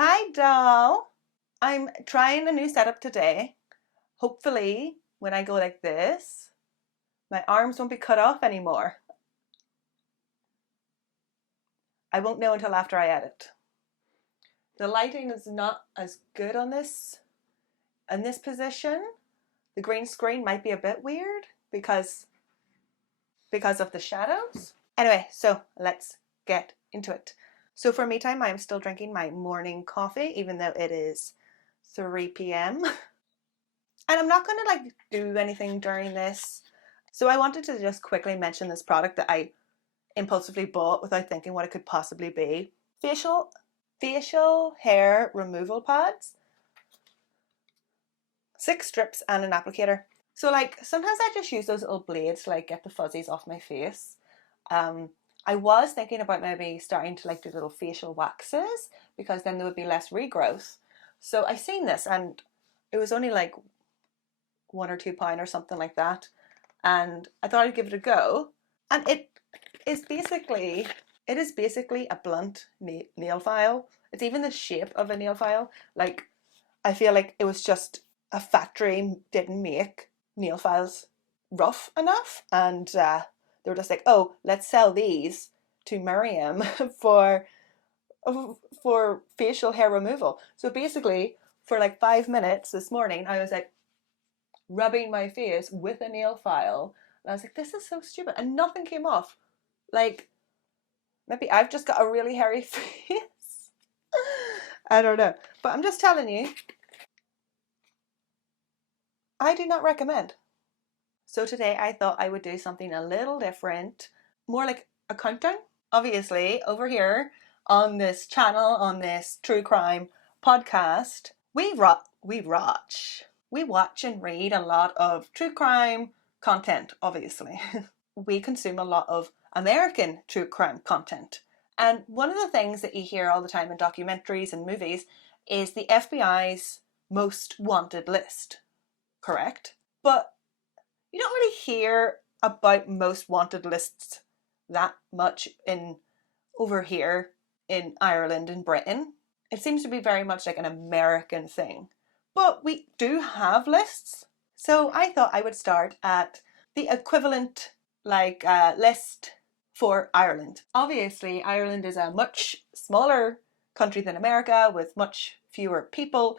Hi, doll. I'm trying a new setup today. Hopefully, when I go like this, my arms won't be cut off anymore. I won't know until after I edit. The lighting is not as good on this in this position. The green screen might be a bit weird because of the shadows. Anyway, so let's get into it. So for me time, I'm still drinking my morning coffee, even though it is 3 p.m. And I'm not going to do anything during this. So I wanted to just quickly mention this product that I impulsively bought without thinking what it could possibly be. Facial hair removal pads. 6 strips and an applicator. So sometimes I just use those little blades to get the fuzzies off my face. I was thinking about maybe starting to do little facial waxes because then there would be less regrowth. So I seen this and it was only £1 or £2 or something like that, and I thought I'd give it a go. And it is basically a blunt nail file. It's even the shape of a nail file. I feel like it was just a factory didn't make nail files rough enough, and they were just like, oh, let's sell these to Miriam for facial hair removal. So basically for 5 minutes this morning I was rubbing my face with a nail file, and I was like, this is so stupid, and nothing came off. Maybe I've just got a really hairy face. I don't know, but I'm just telling you, I do not recommend. So today I thought I would do something a little different, more like a countdown. Obviously over here on this channel, on this true crime podcast, we watch and read a lot of true crime content, obviously. We consume a lot of American true crime content. And one of the things that you hear all the time in documentaries and movies is the FBI's most wanted list, correct? But you don't really hear about most wanted lists that much over here in Ireland and Britain. It seems to be very much like an American thing. But we do have lists. So I thought I would start at the equivalent list for Ireland. Obviously, Ireland is a much smaller country than America with much fewer people.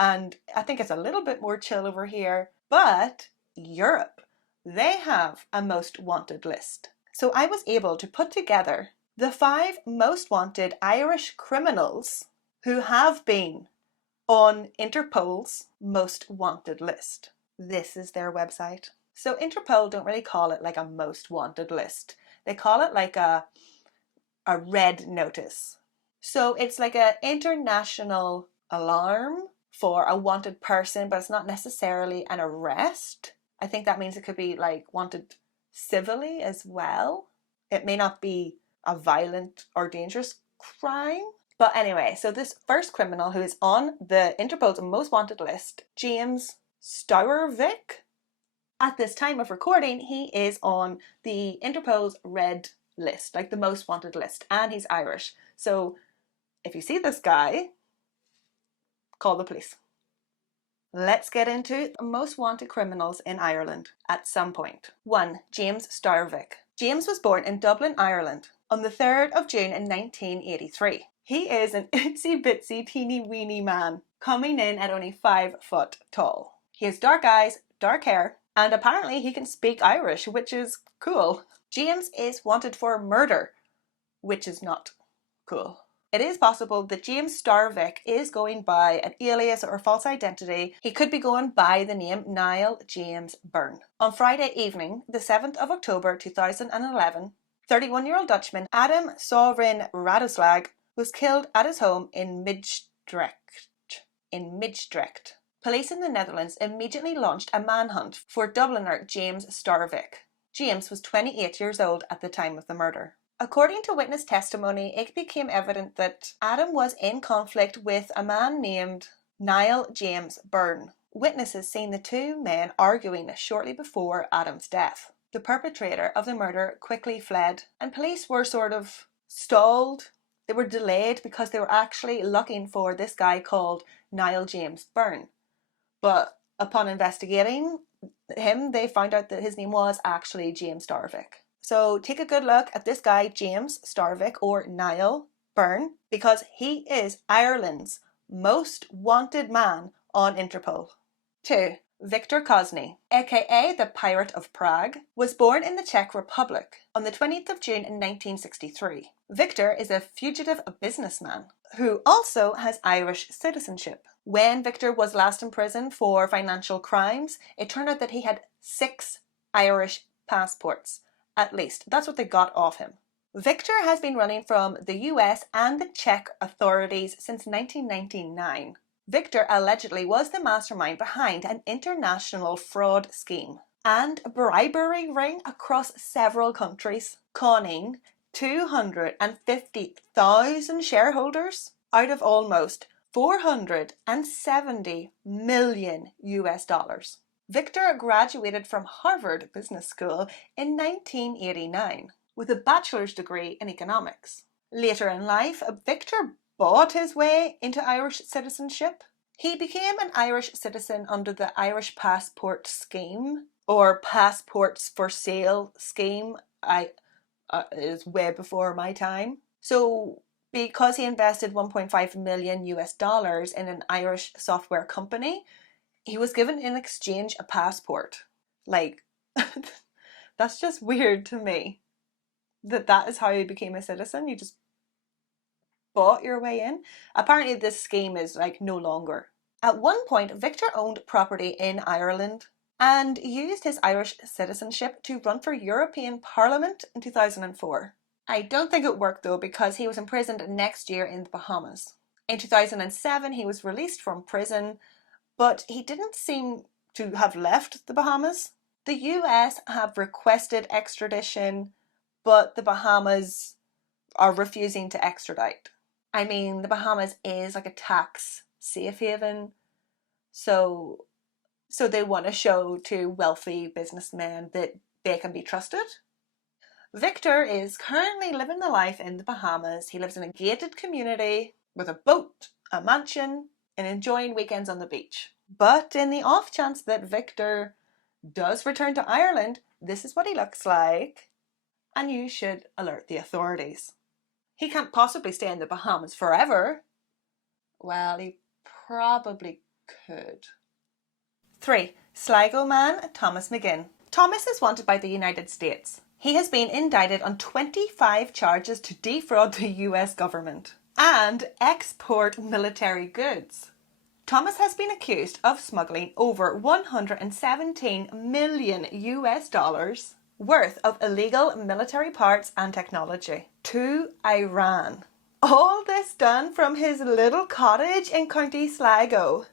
And I think it's a little bit more chill over here. But Europe, they have a most wanted list. So I was able to put together the 5 most wanted Irish criminals who have been on Interpol's most wanted list. This is their website. So Interpol don't really call it a most wanted list. They call it a red notice. So it's an international alarm for a wanted person, but it's not necessarily an arrest. I think that means it could be wanted civilly as well. It may not be a violent or dangerous crime. But anyway, so this first criminal who is on the Interpol's most wanted list, James Starvick, at this time of recording, he is on the Interpol's red list, the most wanted list, and he's Irish. So if you see this guy, call the police. Let's get into the most wanted criminals in Ireland at some point. 1. James Starvick. James was born in Dublin, Ireland on the 3rd of June in 1983. He is an itsy bitsy teeny weeny man, coming in at only 5 foot tall. He has dark eyes, dark hair, and apparently he can speak Irish, which is cool. James is wanted for murder, which is not cool. It is possible that James Starvick is going by an alias or false identity. He could be going by the name Niall James Byrne. On Friday evening, the 7th of October 2011, 31-year-old Dutchman Adam Sorin Radoslag was killed at his home in Midgerecht. Police in the Netherlands immediately launched a manhunt for Dubliner James Starvick. James was 28 years old at the time of the murder. According to witness testimony, it became evident that Adam was in conflict with a man named Niall James Byrne. Witnesses seen the 2 men arguing shortly before Adam's death. The perpetrator of the murder quickly fled, and police were sort of stalled They were delayed because they were actually looking for this guy called Niall James Byrne. But upon investigating him, they found out that his name was actually James Starvick. So take a good look at this guy, James Starvick, or Niall Byrne, because he is Ireland's most wanted man on Interpol. 2. Victor Cosney, aka the Pirate of Prague, was born in the Czech Republic on the 20th of June in 1963. Victor is a fugitive businessman who also has Irish citizenship. When Victor was last in prison for financial crimes, it turned out that he had 6 Irish passports, at least. That's what they got off him. Victor has been running from the US and the Czech authorities since 1999. Victor allegedly was the mastermind behind an international fraud scheme and a bribery ring across several countries, conning 250,000 shareholders out of almost $470 million US. Victor graduated from Harvard Business School in 1989 with a bachelor's degree in economics. Later in life, Victor bought his way into Irish citizenship. He became an Irish citizen under the Irish Passport Scheme, or Passports for Sale Scheme. Is way before my time. So because he invested $1.5 million US in an Irish software company, he was given in exchange a passport. Like, that's just weird to me. That is how you became a citizen. You just bought your way in. Apparently this scheme is like no longer. At one point, Victor owned property in Ireland and used his Irish citizenship to run for European Parliament in 2004. I don't think it worked though, because he was imprisoned next year in the Bahamas. In 2007, he was released from prison, but he didn't seem to have left the Bahamas. The US have requested extradition, but the Bahamas are refusing to extradite. I mean, the Bahamas is like a tax safe haven, so they want to show to wealthy businessmen that they can be trusted. Victor is currently living the life in the Bahamas. He lives in a gated community with a boat, a mansion, and enjoying weekends on the beach. But in the off chance that Victor does return to Ireland, this is what he looks like, and you should alert the authorities. He can't possibly stay in the Bahamas forever. Well, he probably could. 3. Sligo man Thomas McGinn. Thomas is wanted by the United States. He has been indicted on 25 charges to defraud the US government and export military goods. Thomas has been accused of smuggling over $117 million US worth of illegal military parts and technology to Iran. All this done from his little cottage in County Sligo.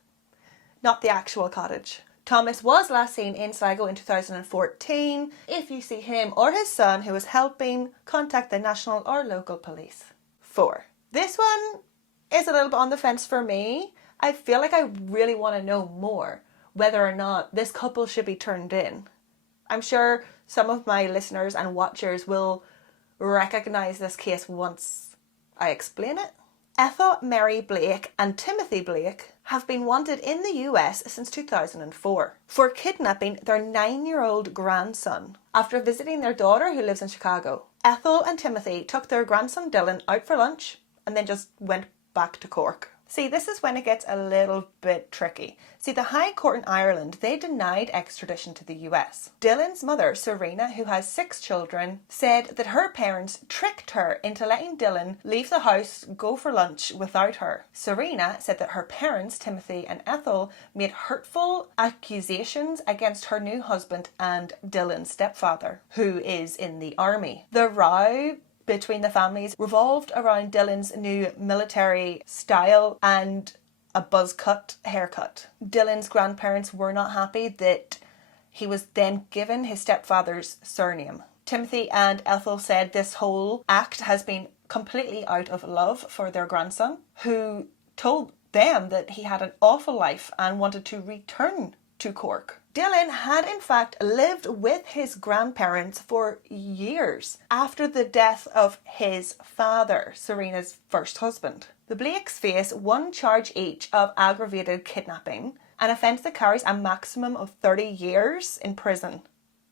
Not the actual cottage. Thomas was last seen in Sligo in 2014. If you see him or his son who is helping, contact the national or local police. 4. This one is a little bit on the fence for me. I feel like I really want to know more whether or not this couple should be turned in. I'm sure some of my listeners and watchers will recognise this case once I explain it. Ethel Mary Blake and Timothy Blake have been wanted in the US since 2004 for kidnapping their 9-year-old grandson after visiting their daughter who lives in Chicago. Ethel and Timothy took their grandson Dylan out for lunch and then just went back to Cork. See, this is when it gets a little bit tricky. See, the High Court in Ireland, they denied extradition to the US. Dylan's mother, Serena, who has 6 children, said that her parents tricked her into letting Dylan leave the house, go for lunch without her. Serena said that her parents, Timothy and Ethel, made hurtful accusations against her new husband and Dylan's stepfather, who is in the army. The row between the families revolved around Dylan's new military style and a buzz cut haircut. Dylan's grandparents were not happy that he was then given his stepfather's surname. Timothy and Ethel said this whole act has been completely out of love for their grandson, who told them that he had an awful life and wanted to return to Cork. Dylan had in fact lived with his grandparents for years after the death of his father, Serena's first husband. The Blakes face one charge each of aggravated kidnapping, an offence that carries a maximum of 30 years in prison.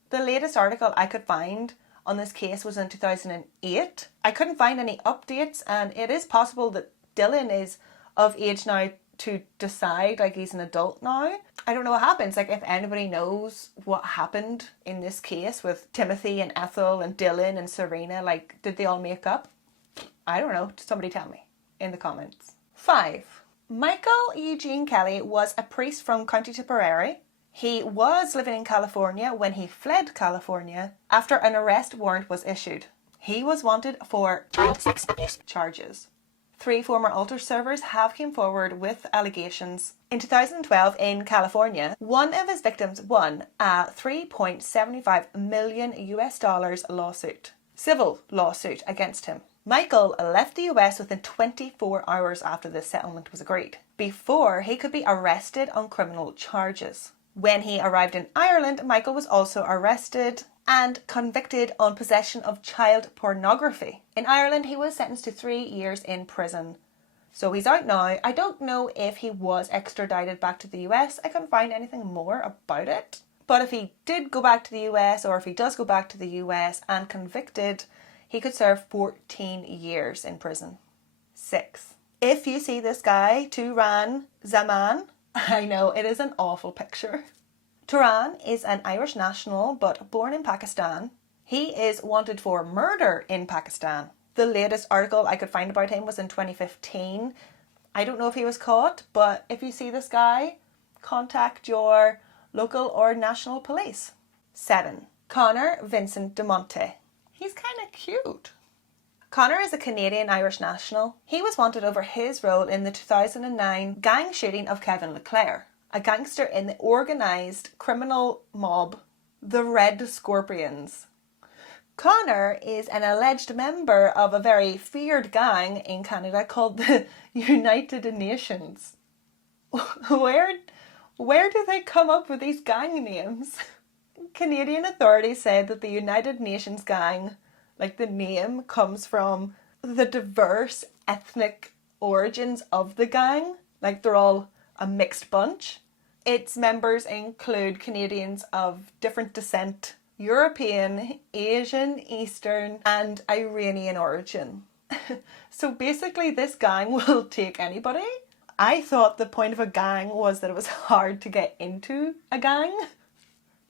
The latest article I could find on this case was in 2008. I couldn't find any updates, and it is possible that Dylan is of age now to decide, like he's an adult now. I don't know what happens, like if anybody knows what happened in this case with Timothy and Ethel and Dylan and Serena, like did they all make up? I don't know, somebody tell me in the comments. 5. Michael Eugene Kelly was a priest from County Tipperary. He was living in California when he fled California after an arrest warrant was issued. He was wanted for child sex abuse charges. 3 former altar servers have come forward with allegations. In 2012 in California, one of his victims won a $3.75 million lawsuit, civil lawsuit against him. Michael left the US within 24 hours after this settlement was agreed, before he could be arrested on criminal charges. When he arrived in Ireland, Michael was also arrested and convicted on possession of child pornography. In Ireland, he was sentenced to 3 years in prison. So he's out now. I don't know if he was extradited back to the US. I couldn't find anything more about it. But if he did go back to the US, or if he does go back to the US and convicted, he could serve 14 years in prison. 6. If you see this guy, Tehran Zaman, I know it is an awful picture. Tehran is an Irish national but born in Pakistan. He is wanted for murder in Pakistan. The latest article I could find about him was in 2015. I don't know if he was caught, but if you see this guy, contact your local or national police. 7. Connor Vincent de Monte. He's kind of cute. Connor is a Canadian-Irish national. He was wanted over his role in the 2009 gang shooting of Kevin LeClaire, a gangster in the organised criminal mob, the Red Scorpions. Connor is an alleged member of a very feared gang in Canada called the United Nations. Where do they come up with these gang names? Canadian authorities said that the United Nations gang, like the name, comes from the diverse ethnic origins of the gang. Like they're all a mixed bunch. Its members include Canadians of different descent, European, Asian, Eastern and Iranian origin. So basically this gang will take anybody. I thought the point of a gang was that it was hard to get into a gang.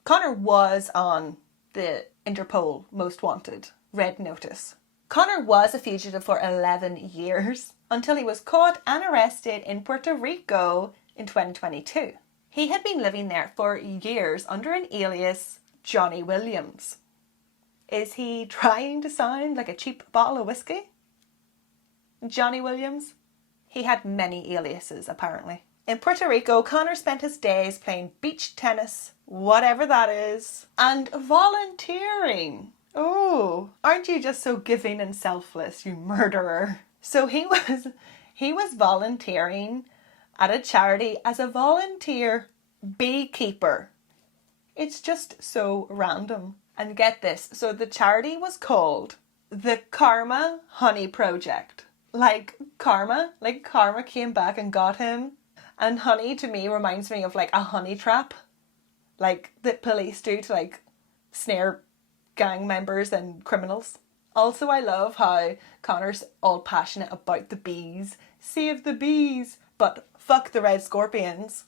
Connor was on the Interpol Most Wanted Red Notice. Connor was a fugitive for 11 years until he was caught and arrested in Puerto Rico in 2022. He had been living there for years under an alias Johnny Williams. Is he trying to sound like a cheap bottle of whiskey? Johnny Williams? He had many aliases, apparently. In Puerto Rico, Connor spent his days playing beach tennis, whatever that is, and volunteering. Oh, aren't you just so giving and selfless, you murderer? So he was volunteering at a charity as a volunteer beekeeper. It's just so random. And get this, so the charity was called the Karma Honey Project. Like karma came back and got him. And honey to me reminds me of like a honey trap. Like that police do to like snare gang members and criminals. Also, I love how Connor's all passionate about the bees. Save the bees, but fuck the Red Scorpions.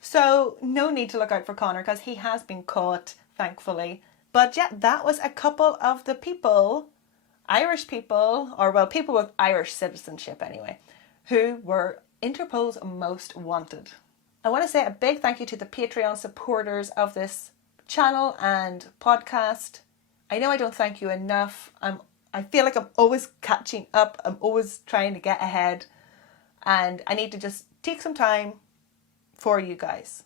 So no need to look out for Connor because he has been caught, thankfully. But yeah, that was a couple of the people, Irish people, or well, people with Irish citizenship anyway, who were Interpol's most wanted. I want to say a big thank you to the Patreon supporters of this channel and podcast. I know I don't thank you enough. I feel like I'm always catching up. I'm always trying to get ahead. And I need to just take some time for you guys.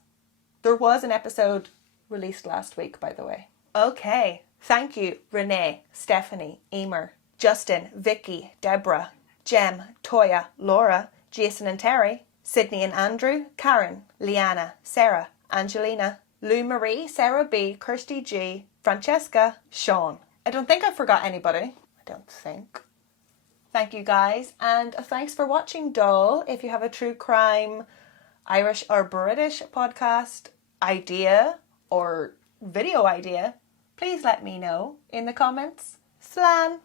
There was an episode released last week, by the way. Okay. Thank you, Renee, Stephanie, Emer, Justin, Vicky, Deborah, Jem, Toya, Laura, Jason and Terry, Sydney and Andrew, Karen, Leanna, Sarah, Angelina, Lou Marie, Sarah B, Kirsty G, Francesca, Sean. I don't think I forgot anybody. I don't think. Thank you guys, and thanks for watching, Doll. If you have a true crime, Irish or British podcast idea or video idea, please let me know in the comments. Slán!